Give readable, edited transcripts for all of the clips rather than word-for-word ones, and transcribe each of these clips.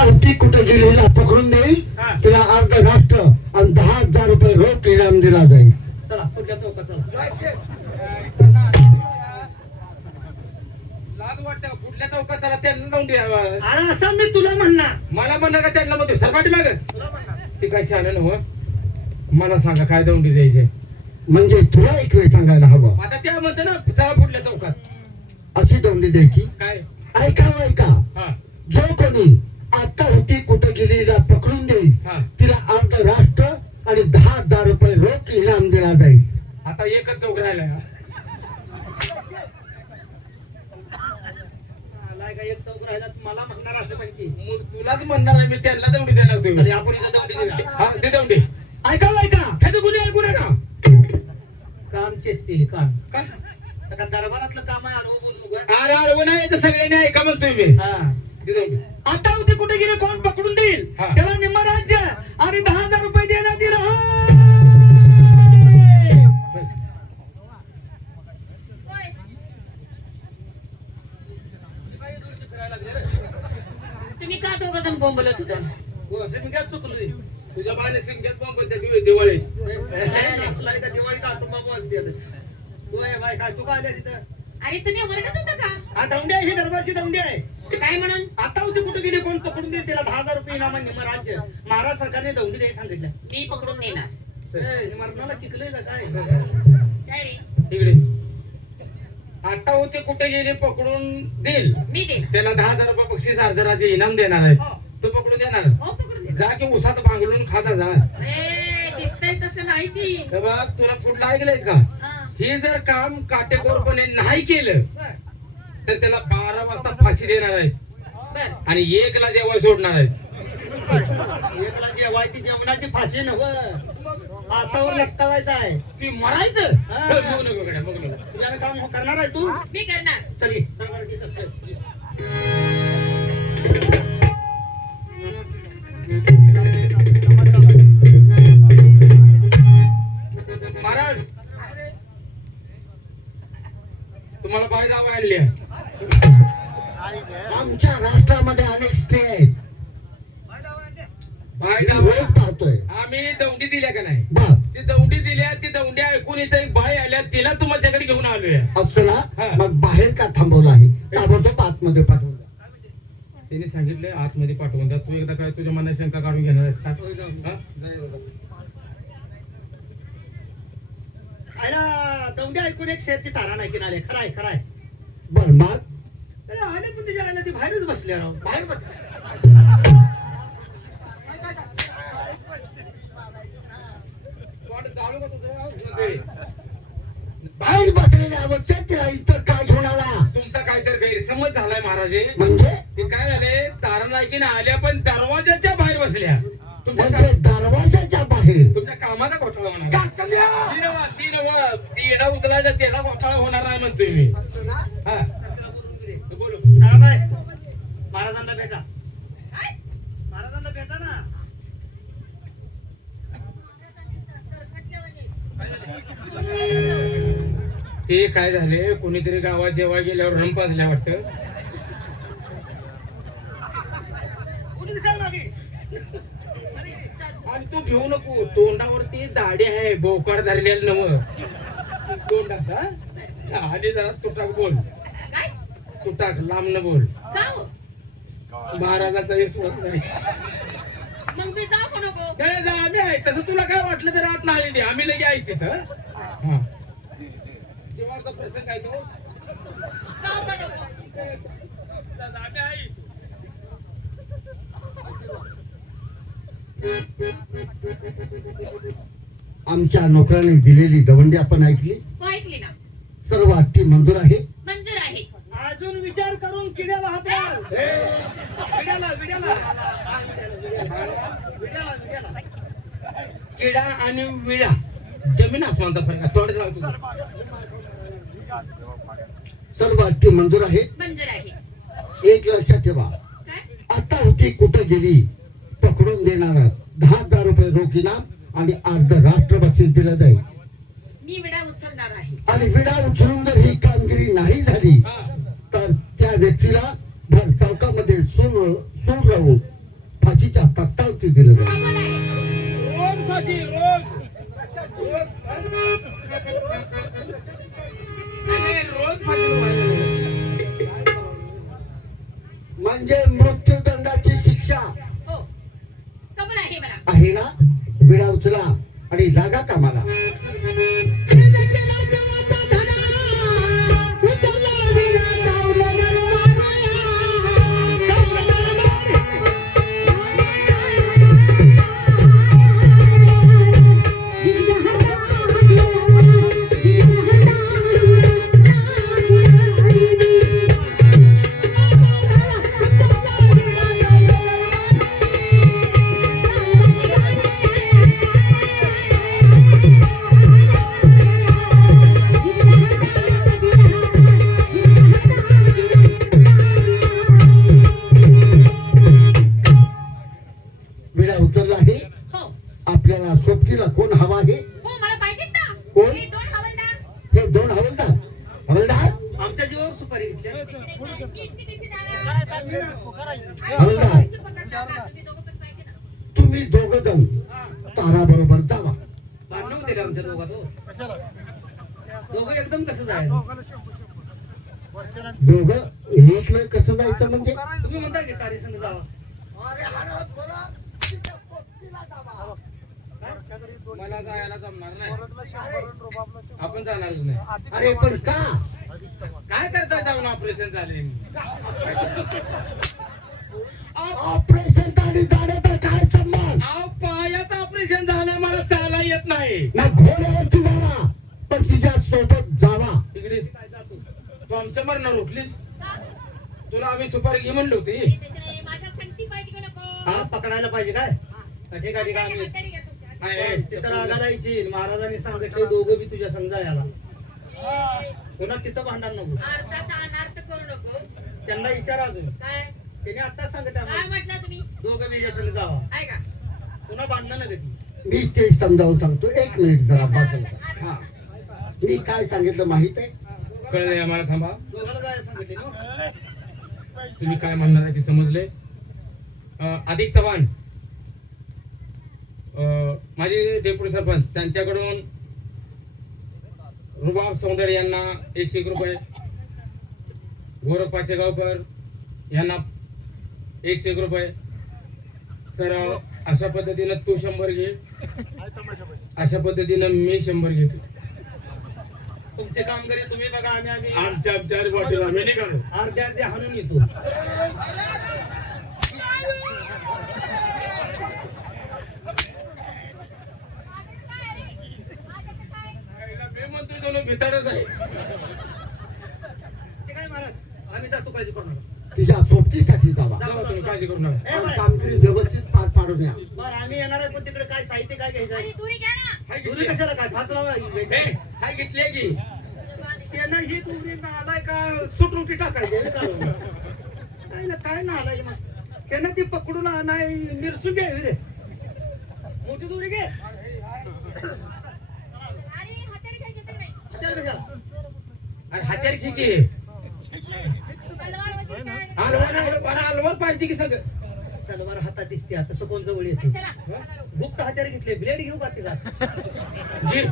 होती कुठे गेलेला पकडून देईल, तिला अर्ध राष्ट्र आणि 10,000 रुपये रोख इनाम दिला जाईल. चला पुढल्या चौकात चला. लाज वाटतं का? पुढल्या चौकात त्याला त्यांना जाऊन द्या. अरे असं मी तुला म्हणणार. मला म्हणणार का त्यांना म्हणतो सरपाटी माग तुला म्हणणार. ती काय शहाणं नव्ह. मला सांगा काय दौंडी द्यायचे. म्हणजे तुला एक वेळ सांगायला हवं, आता त्या म्हणते ना चला पुढल्या चौकात अशी दौंडी द्यायची. काय ऐका ऐका, हा जो कोणी आता होती कुठे गेलेला पकडून देईल, हा. तिला अर्ध राष्ट्र आणि 10,000 रुपये रोख इनाम दिला जाईल. आता एकच चौक राहिलाय. आलाय का एक चौक राहिला मला म्हणणार असं पण की मग तुलाच म्हणणार आहे मी, त्यांना दौंडी द्यायला होतो. चल आपण इथं दौंडी देऊया. हा ते दौंडी ऐका ऐका, ह्याचं कुणी ऐकू नका. काम चेसतील काम. काय तर का दरबारातलं काम आहे अडवून बोलू नका. अरे अडवं नाही तर सगळ्यांनी ऐका म्हणतोय मी. हा. ते दौंडी आता होते कुठे गेले कोण पकडून देईल, हा. त्याला निम्म राज्य आणि 10,000 रुपये देण्यात येईल. चल. तुम्ही का दोघं जण बोंबलत होता? हो, असं मी काय चुकलोय. तुझ्या बाने सिंग्यात बॉम्ब त्या दिवाळी. आपल्याला का दिवाळी का आटोबा वाजते आता. तू आहे बाय काय तू का आल्या तिथं? अरे तुम्ही ओरडत होता का? हा दौंडी आहे, ही दरबारची दौंडी आहे. काय म्हणून? आता होते कुठे गेले कोण पकडून देईल त्याला 10,000 रुपये इनाम आणि निम्म राज्य. महाराज सरकारने दौंडी द्यायला सांगितलं. मी पकडून देणार. हे मरणाला टिकलंय का काय? काय रे? इकडे आता होते कुठे गेले पकडून देईल, मी दे. त्याला 10,000 रुपये बक्षीस अर्धराचे इनाम देणार आहे. हो. तू पकडून देणार. हो पकडून दे. जा की उसात भांगलून खाता जा. अरे दिसतंय तसं नाही ती. हे बघ तुला पुढलं ऐकलंयस का? हा. हे जर काम काटेकोरपणे नाही केलं बर तर त्याला 12 वाजता फाशी देणार आहे बर. आणि 1 ला जेवाय सोडणार आहे. एकला जेवायची जेवणाची फाशी नव्ह, फासावर लटकावायचं आहे. ती मरायचं. हा. बघ नको गड्या, बघ नको. तुझ्यानं काम करणार आहे तू? मी करणार. चली दरबाराची चल. महाराज तुम्हाला बाय दावा आणली. आमच्या राष्ट्रामध्ये अनेक स्त्री आहेत, बाय मी दावा रोज पाहतोय. आम्ही दौंडी दिल्या का नाही? बर, ती दौंडी दिल्या, ती दौंडी ऐकून इथे एक बाई आल्या, तिला तुमच्याकडे घेऊन आलोय. असं हा. ना, मग बाहेर का थांबवलं आहे? ताबडतोब आतमध्ये पाठवलं. त्यांनी सांगितलंय आतमध्ये पाठवून द्या. तू एकदा काय तुझ्या मनात शंका काढून घेणार आहेस का? हा? खायला दौंडी ऐकून एक शेरची तारा नाही की नाले. खराय खराय. बर, मग अरे आले पण त्याच्या आईला ती बाहेरच बसले राव. बाहेर बस. तोंड चालू का तुझं? बाहेर बसलेल्या अवस्थेत तिला इथं काय घेऊन आला? तुमचा काहीतरी गैरसमज झालाय महाराजे. म्हणजे ते काय झाले, तारा नायकीने आल्या पण दरवाजाच्या बाहेर बसल्या. तुमच्या म्हणजे दरवाजाच्या बाहेर. तुमच्या कामाचा घोटाळा होणार. काकल्या! ती येणं उचलायचा त्याचा घोटाळा होणार नाही म्हणतोय मी. हा बोलू. ताराबाई, महाराजांना भेटा. काय? महाराजांना भेटा ना. ते काय झाले, कोणीतरी गावात जेव्हा गेल्यावर रम पाजल्या वाटतं. कोणी दिसेल मागे? आणि तू भिवू नको. तोंडावरती दाढी आहे, बोकाड धरलेलं नव तोंडात. हा? आणि जरा तुटाक बोल. काय? तुटाक लांब न बोल. जाऊ. महाराजाचा विश्वास नाही. मग मी जाऊ का नको? नाही, जा, आम्ही आहे. तसं तुला काय वाटलं तर आत नाही दे, आम्ही लगे आहे तिथं. हा जेव्हाचा प्रसंग आहे तो. जाऊ का नको? आम्ही आहे. आमच्या नोकराने दिलेली दवंडी आपण ऐकली. हो ऐकली ना. सर्व अटी मंजूर आहे. मंजूर आहे. अजून विचार करून किड्याला हात घाल. विड्याला विड्याला हा, विड्याला विड्याला. किडा आणि विळा जमीन आसमानचा फरक आहे. तोंड लाव तुझं. सर्व अटी मंजूर आहे. मंजूर आहे. एक लक्षात ठेवा, काय? आता होती कुठे गेली पकडून देणारा 10,000 रुपये रोख इनाम आणि अर्ध राष्ट्र बक्षीस दिलं जाईल. मी विडा उचलणार आहे. आणि विडा उचलून जर ही कामगिरी नाही झाली हा. तर त्या व्यक्तीला भर चौकामध्ये सूर लावून आमच्या जीवावर सुपारी घेतली हवलदार तुम्ही दोघ जण तारा बरोबर जावा. भांडण दिले आमच्या दोघात हो. दोघं एकदम कसं जायचं दोघ एक वेळ कसं जायचं म्हणजे तुम्ही म्हणता की तारी संग जावा मला जायला जमणार नाही. आपण जाणारच नाही. अरे पण का काय करताय जाऊन ऑपरेशन झाले. ऑपरेशन आणि जाण्याचा काय संबंध? अहो पायाचं ऑपरेशन झालंय मला चाला येत नाही. ना घोड्यावरती जावा पण तिच्या सोबत जावा. तिकडे तू आमच्या मरणार उठलीस. तुला आम्ही सुपारी घे म्हणली होती. हा पकडायला पाहिजे काय ठीक आहे ठीक आहे आम्ही तिथं रागाला यायची महाराजांनी सांगितले दोघं बी तुझ्या संघ याला पुन्हा तिथं भांडण नको त्यांना विचारा अजून त्याने आता सांगत दोघं बी संघ जावा पुन्हा भांडण नका ती मी ते समजावून सांगतो. एक मिनिट जरा बाजूला. हा मी काय सांगितलं माहित आहे? कळलंय आम्हाला. थांबा. दोघाला जायला सांगितले ना तुम्ही काय म्हणणार आहे ते समजले. अधिक चव्हाण माझे डेप्युटी सरपंच त्यांच्याकडून रुबाब सौंदर्य यांना 101 रुपये, गोरख पाचेगावकर यांना 101 रुपये. तर अशा पद्धतीनं तू 100 घे, अशा पद्धतीनं मी 100 घेतो. तुमचे कामगारी तुम्ही बघा आम्ही आमच्या बॉटल आम्ही नाही करू. अर्धे हाणून येतो मी म्हणतोय दोन भिताडच आहे. ते काय महाराज आम्ही जातो काळजी करू नका तिच्या सोबतीसाठी जावा. जाऊ तुम्ही काळजी करू नका. ए पण बाय. कामगिरी व्यवस्थित पार पाडून या. बरं आम्ही येणार आहे पण तिकडे काय साहित्य काय घ्यायचं आहे? हाय दुरी घेतली. कशाला काय फास लावा हे, हाय घेतली आहे की. शेणा ही दुरी नालाय का सुटरुटी टाकायची काय ना काय नालाय मग शेणा ती पकडून आणाय मिरचू घे रे मोठी दुरी घे हत्यार कशाला? अरे हत्यार घे की. अलवर पाहिजे की सगळं. तलवार हातात दिसते तसं कोण जवळ येते गुप्त हत्यार घेतले ब्लेड घेऊ का तिला जी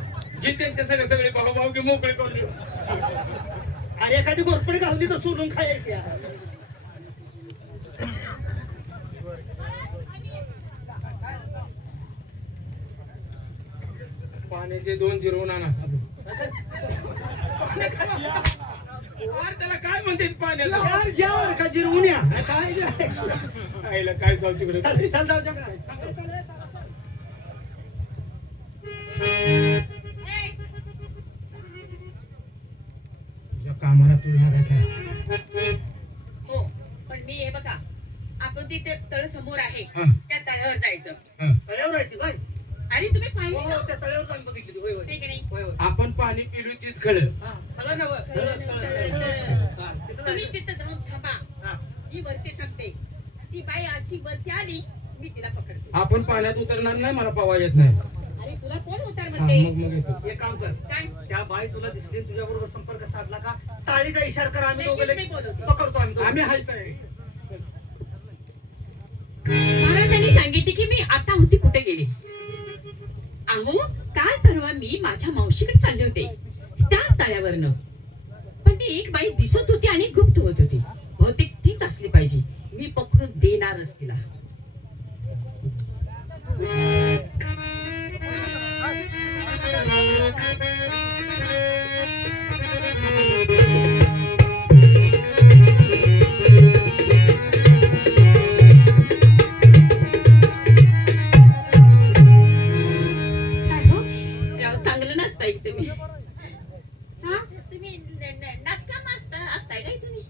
जी त्यांचे सगळे भाऊ की मोकळे करून. अरे एखादी घोरपडी घालली तर सोडून खायची पाण्याचे 2 जिरवून आणा. अरे त्याला काय म्हणते पाण्याला. यार यार का जिरवून या काय आईला काय जाऊ तिकडे. चल चल जाऊ जग तुझ्या कामाला तू लागायचा. हो पण मी हे बघा आपण तिथे तळ समोर आहे हा. त्या तळ्यावर जायचं. तळ्यावर आहे ती बाय आणि तुम्ही हो पाहिजे हो, ना? त्या तळ्यावर जाऊन बघितली ती. होय होय नाही की नाही? होय होय आपण पाणी पिलू तीच खळ. हा तळं नव्ह, तळं, तळं, तळं. हा, तिथं तुम्ही जायचं. तिथं जाऊन थांबा. हा. मी वरती थांबते. ती बाई आजी वरती आली मी तिला पकडते. आपण पाण्यात उतरणार नाही. मला पावा येत नाही. अरे तुला कोण उतार हा, म्हणते? मग येतो. एक काम कर काय? त्या बाई तुला दिसली तुझ्या बरोबर संपर्क साधला का टाळीचा इशारा कर आम्ही लगेच दोघं मी बोलवते. पकडतो आम्ही दोघं. आम्ही हाय काय. महाराजांनी सांगितले की मी आता होती कुठे गेली. अहो काल परवा मी माझ्या मावशीकडे चालले होते त्याच तळ्यावरनं. पण ती एक बाई दिसत होती आणि गुप्त होत होती. बहुतेक तीच असली पाहिजे. मी पकडून देणारच तिला. काय हो? राव, चांगलं नसताय की तुम्ही. हा? तुम्ही नाचकाम असताय काय तुम्ही?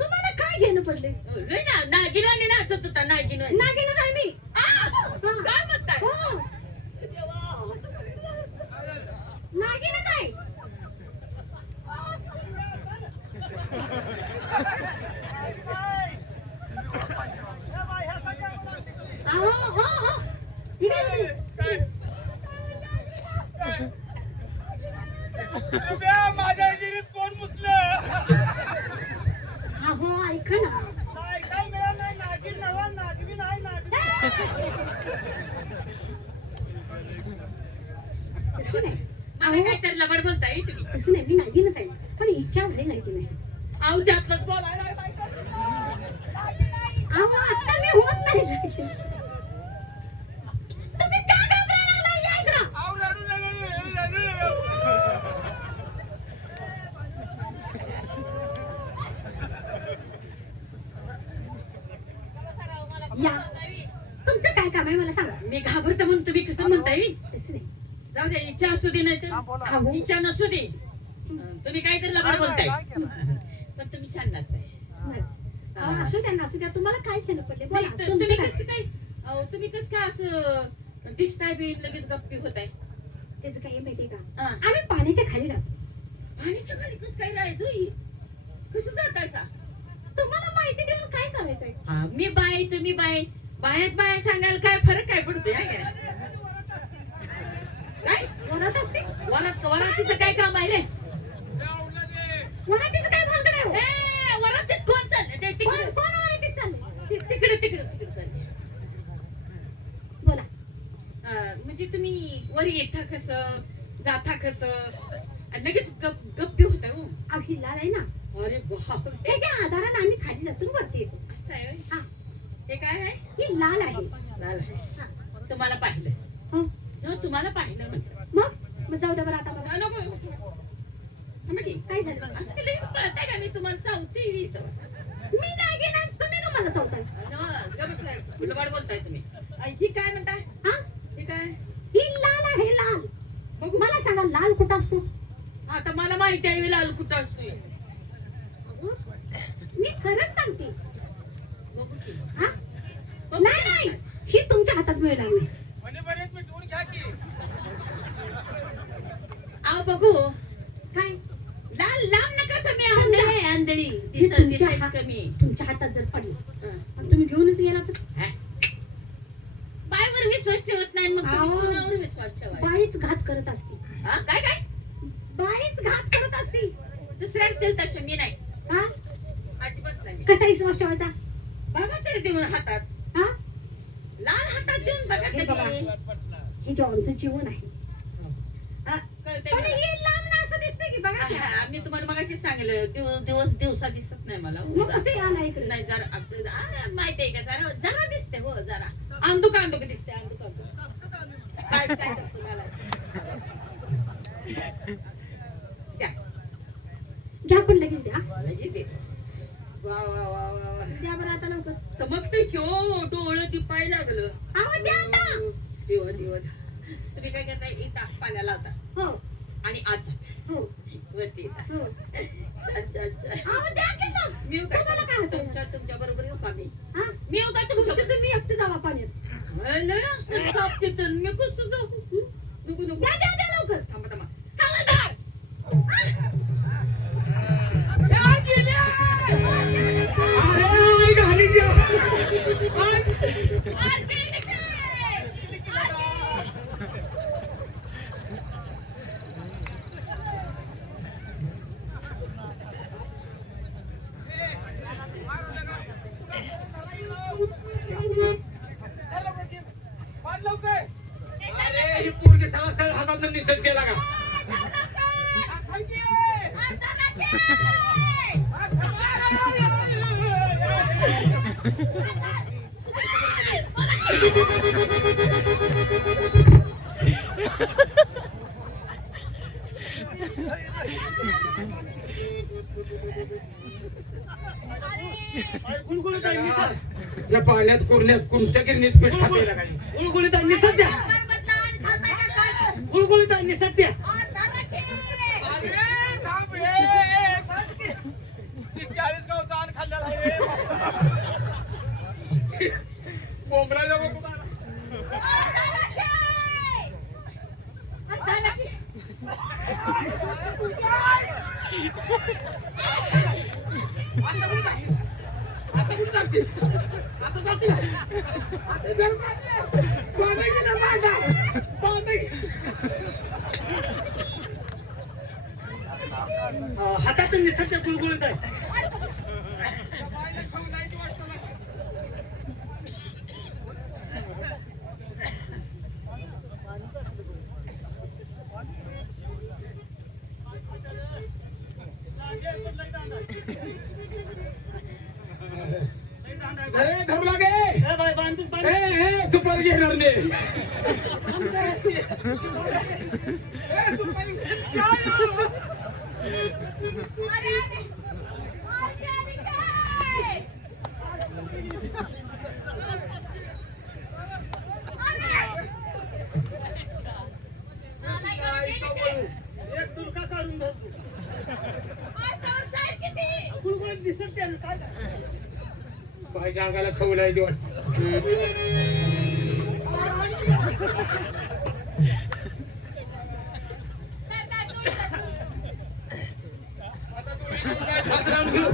तुम्हाला काय घेणं पडले? लय ना नागिनवाणी नाचत होता. नागिनच आहे मी. काय म्हणताय? नागिनच आहे. माझ्या कोण मुसलं. अहो त्यातलंच बोलायला बायका. अहो आता मी होत नाही लगेच. तुम्ही का घाबरायला लागलाय? या इकडं. या तुमचं काय काम आहे मला सांगा. मी घाबरते म्हणून तुम्ही कसं म्हणताय बी? तसं नाही. जाऊ दे, इच्छा असू दे नाही तर इच्छा नसू दे. तुम्ही काय तरी लबाड बोलताय पण तुम्ही छान नसताय. बरं. अहो, असू द्या ना असू द्या. तुम्हाला काय केलं पडले बोला. नाही, तुमचं तुम्ही काय? कसं काय तुम्ही कसं काय असं दिसताय बी लगेच गप्पी होताय? त्याचं काय माहितीये का? हा. आम्ही पाण्याच्या खाली राहतो. पाण्याच्या खाली कसं काय राहायचं ही? कसं जाताय सा? तुम्हाला माहिती देऊन काय करायचंय? मी बाय तुम्ही बाय. बायात बाया सांगायला काय फरक काय पडतोय हाय का? काय वरात असते. वरातीचं काय काम आहे रे? वरातीचं काय भानगड आहे हो? ए, वरातीत कोण चाललंय? ते कोण तिकडे कोण वरातीत चाललंय? तिकडे चाललंय. बोला. म्हणजे तुम्ही वर येता कसं जाता कसं आणि लगेच गप्पी होता हो. अहो ही लाल आहे ना, अरे बाप, त्याच्या आधाराने आम्ही खाली जातो आणि वरती येतो. असं आहे होय? हा. ते काय आहे? ही लाल आहे. लाल आहे. हा. तुम्हाला पाहिलं हो. तुम्हाला पाहिलं म्हटलं. मग जाऊ द्या बरं आता मला. नको. थांबा की. काय झालं? असं की लगेच पळताय का? मी तुम्हाला चावते इथं. मी नाही घेणार. तुम्ही का मला चावताय? लबाड बोलताय तुम्ही. ही काय म्हणताय? हा? ही काय? ही लाल आहे लाल. बघू. मला सांगा लाल कुठं असतो? आता मला माहिती आहे लाल कुठं असतोय. अहो, मी खरंच सांगते. बघू की. हा? बघू. नाही ही तुमच्या हातात मिळणार नाही. आव बघू. काय? लाल लांब नका समी समजा. आंधळी ही तुमच्या दिसायची हात- कमी. तुमच्या हातात जर पडली हं. आणि तुम्ही घेऊनच गेला तर बायवर विश्वास ठेवत नाही मग तुम्ही आव. कोणावर विश्वास ठेवायचा? बाईच घात करत असते. हा? काय बाईच घात करत असते. दुसऱ्या असतील तसे मी नाही. हा? अजिबात नाही. कसा विश्वास ठेवायचा? बघा तरी देऊन हातात. हा? लाल हातात देऊन बघा हे बघा. तरी. हे जॉनचं जीवन आहे. हा? कळतंय पण मला. हे लांब ना असं दिसतंय की बघा की. मी तुम्हाला मगाशी सांगितलं दिवसा दिसत नाही मला. मग कसं या नाही इकडे? नाही जरा माहिती आहे का जरा दिसते हो जरा अंधुक दिसते अंधुक काय काय करतो मला द्या घ्या पण लगेच द्या. लगेच दे. वा वा वा वा वा द्या बरं आता लवकर. चमकते की हो डोळं दिपाय लागलं. अहो द्या आता. देव देव तुम्ही काय करताय एक तास पाण्याला लावता हो आणि आज जाता हो वरती येता. हो. छान अहो द्या की मग. मी येऊ तुम्हाला काय का हसायचं? तुमच्या बरोबर येऊ का मी हा? मी येऊ का तुमचं तुमच्या तुम्ही एकटे जावा पाण्यात. लय असं ताप देतं. मी कसं जाऊ? नको नको द्या लवकर. थांबा हवालदार अरे घाली द्या. अरे ही पोरगी सळा हातात निसट गेला का? गुळगुळीत आहे निसर्ग. या पाण्यात कुरण्यात कोणत्या गिरणीत पीठ खातेला काही गुळगुळीत आहे निसर्ग द्या. गुळगुळीत आहे निसर्ग द्या. बोंबराच्या आता कुठं जाशील? आता जाते का? आता जर बांधा की ना बांधा की. हातात निसर्ग गुळगुळीत आहे. ए, धरू लागे सुपारी घेणार नाही एक तुलका काढून धरतो कुळकुळीत दिसत त्यानं काय बाईच्या अंगाला खवला आहे वाटत आता तू इथून काय ठाक लावून घेऊ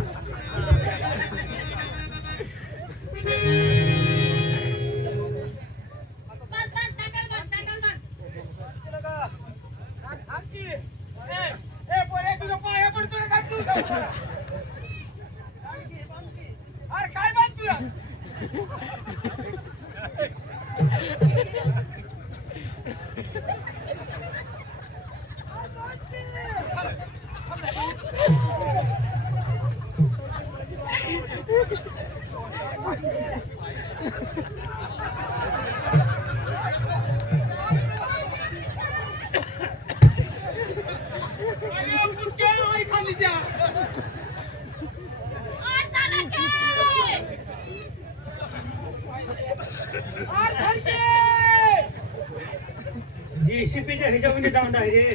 जेसीपीच्या ह्याच्यामध्ये दांड आहे रे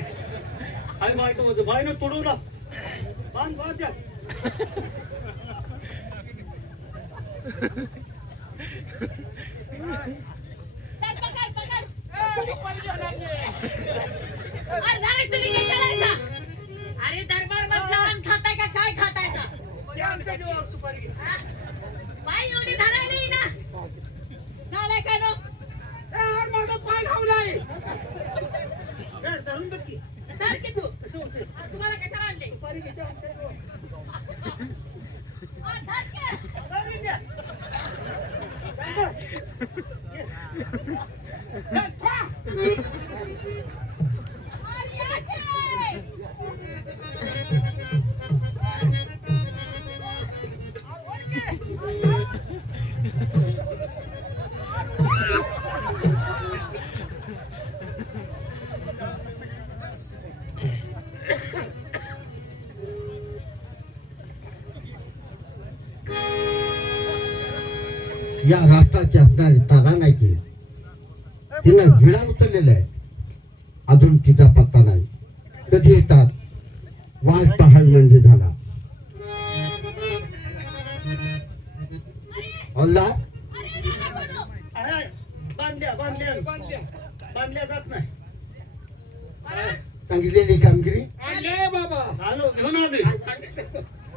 आई माहित होतं बाईनं तोडवला बांध बांध द्या अरे दरबार मधला अन्न खाताय का काय खाताय का आमच्या जीवावर सुपारी घे बाई एवढी धरायली ना झालंय का नो यार माझा पाय घावलाय धरून बघ की धर की तू कसं होतंय तुम्हाला कशाला आणले सुपारी घेते आमच्या जीवावर धर की. धरून द्या या राष्ट्राची असणारी तारा नाही की तिनं विडा उचललेला आहे अजून तिचा पत्ता नाही कधी येतात वाट पहाड म्हणजे झाला हल्ला बांधल्या बांधल्या जात नाही सांगितलेली कामगिरी आणले बाबा आलो घेऊन आलोय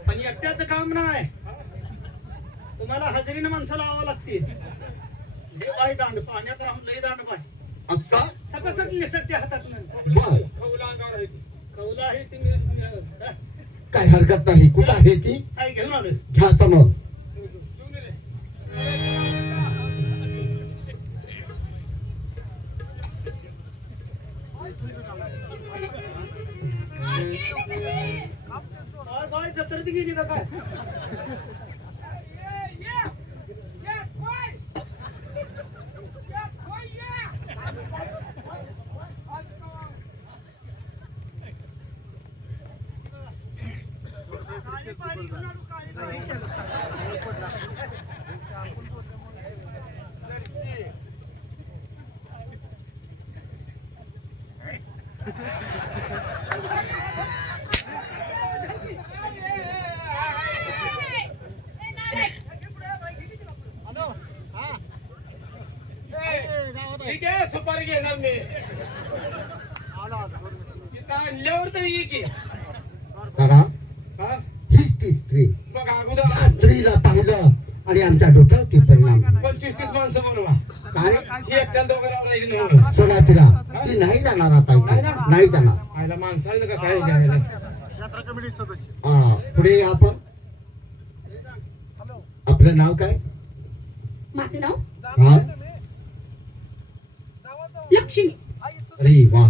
पण एकट्याचं काम नाही तुम्हाला हजेरीने माणसं लावावं लागतील लय बाई दांड पाण्यात राहून लय दांड बाय असा सकसट निसटते हातात बर खवला अंगावर आहे ती. कौला आहे ती काय हरकत नाही कुठं आहे ती काय घेऊन आलोय घ्या समोर घेऊन ये रे. अरे बाय जत्रेत गेली का काय ठीक आहे सुपारी घेणार मी तिथं आणल्यावर तर ये की करा हा हीच ती स्त्री मग त्या अगोदर स्त्रीला पाहिलं आणि आमच्या डोक्यावरती परिणाम झाला. 25-30 माणसं बनवा काय ही एकट्याला दोघांना राहायची नाही सोडा तिला ती नाही जाणार आता इथे. नाही जाणार आयला माणसाला का काय जायला पुढे या आपण आपलं नाव काय माझं नाव हा लक्ष्मी अरे वा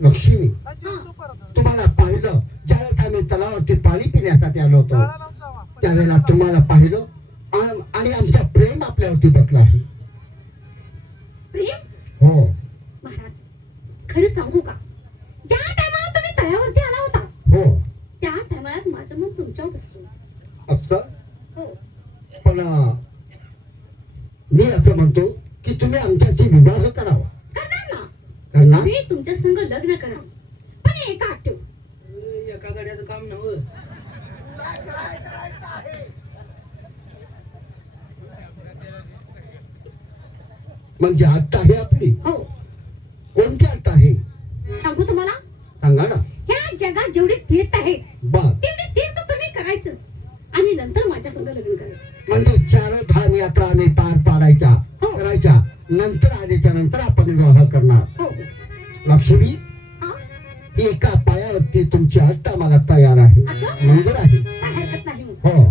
लक्ष्मी हा. तुम्हाला पाहिलं ज्यावेळेस आम्ही तलावावरती पाणी पिण्यासाठी आलो होतो त्यावेळेला तुम्हाला पाहिलं आणि आमचं प्रेम आपल्यावरती बसलं आहे. प्रेम हो महाराज, खरं सांगू का, ज्या टायमाला तुम्ही तळ्यावरती आला होता हो त्या टायमाला माझं मन तुमच्यावर बसलं. असं हो, पण मी असं म्हणतो की तुम्ही आमच्याशी विवाह करावा. करणार ना. करणार? मी तुमच्या संग लग्न करा, पण एका आठव. एका गाड्याचं काम नव्हतं. म्हणजे अट्ट आहे आपली. हो, कोणती अट्ट आहे सांगू तुम्हाला, सांगा ना. ह्या जगात जेवढे तीर्थ आहेत बर तेवढे तीर्थ तुम्ही करायचं आणि नंतर माझ्या संग लग्न करायचं. म्हणजे चारोधाम यात्रा आम्ही पार पाडायच्या हो. करायच्या, नंतर आल्याच्या नंतर आपण विवाह करणार. हो. लक्ष्मी, हा? एका पायावरती तुमची अट्ट आम्हाला तयार आहे, असं? मंजूर आहे. काय हरकत नाही मग. हो,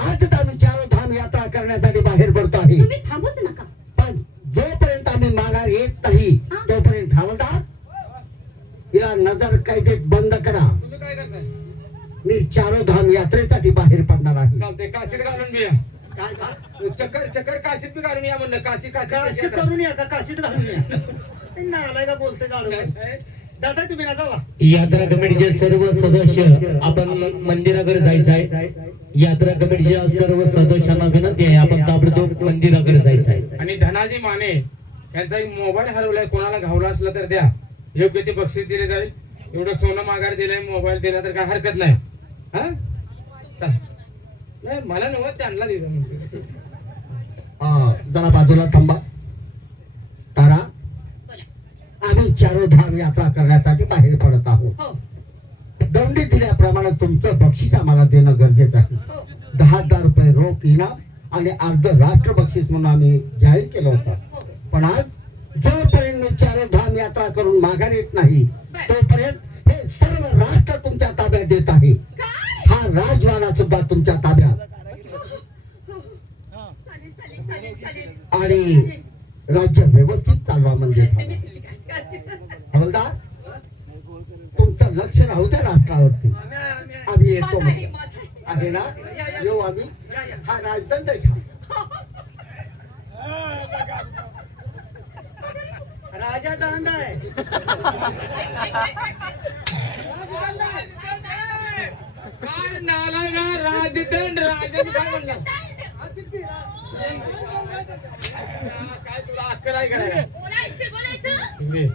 आजच आम्ही चारोधाम यात्रा करण्यासाठी बाहेर पडतो आहे. तुम्ही थांबूच नका. पण जोपर्यंत आम्ही माघार येत नाही हा? तोपर्यंत हवालदार या नजर कैदेत बंद करा. तुम्ही काय करताय? मी चारोधाम यात्रेसाठी बाहेर पडणार आहे. चालते काशीत घालून बी या. काय का? चक्कर चक्कर काशीत बी घालून या म्हणलं. काशी काशीत काशी करून या का काशीत घालून या? ते नालाय का बोलते गाडू. दादा तुम्ही ना जावा. यात्रा कमिटीचे सर्व सदस्य आपण मंदिराकडे जायचं आहे. यात्रा कमिटीच्या सर्व सदस्यांना विनंती आहे, आपण ताबडतोब मंदिराकडे जायचं आहे. आणि धनाजी माने यांचा एक मोबाईल हरवलाय, कोणाला घावला असला तर द्या, योग्य ते बक्षीस दिले जाईल. एवढं सोनं माघार दिलंय, मोबाईल दिला तर काय हरकत नाही. हा चल. नाही मला नव्हतं, त्यांना दिलं. जरा बाजूला थांबा. तारा, आम्ही चारोधाम यात्रा करण्यासाठी बाहेर पडत आहोत. हो, दंडी दिल्याप्रमाणे तुमचं बक्षीस आम्हाला देणं गरजेचं आहे. हो, 10,000 रुपये रोख इनाम आणि अर्ध राष्ट्र बक्षीस म्हणून आम्ही जाहीर केलं होतं. हो. पण आज जोपर्यंत मी चारोधाम यात्रा करून माघार येत नाही तोपर्यंत हे सर्व राष्ट्र तुमच्या ताब्यात देत आहे. हा राजवाडा सुद्धा तुमच्या ताब्यात. चालेल चालेल चालेल चालेल. आणि राज्य व्यवस्थित चालवा म्हणजे तुम्ही तिची काळजी करते. हवालदार, तुमचं लक्ष राहू द्या राष्ट्रावरती. आम्ही येतो माझा आहे, मग. माझा आहे. आहे ना, येऊ आम्ही. हा राजदंड घ्या. राजाचा अंडा आहे. काय नालाय ना, राजदंड राजन काय म्हणलं? काय तुला अक्कल आहे का नाही? बोलायचं बोलायचं. तुम्ही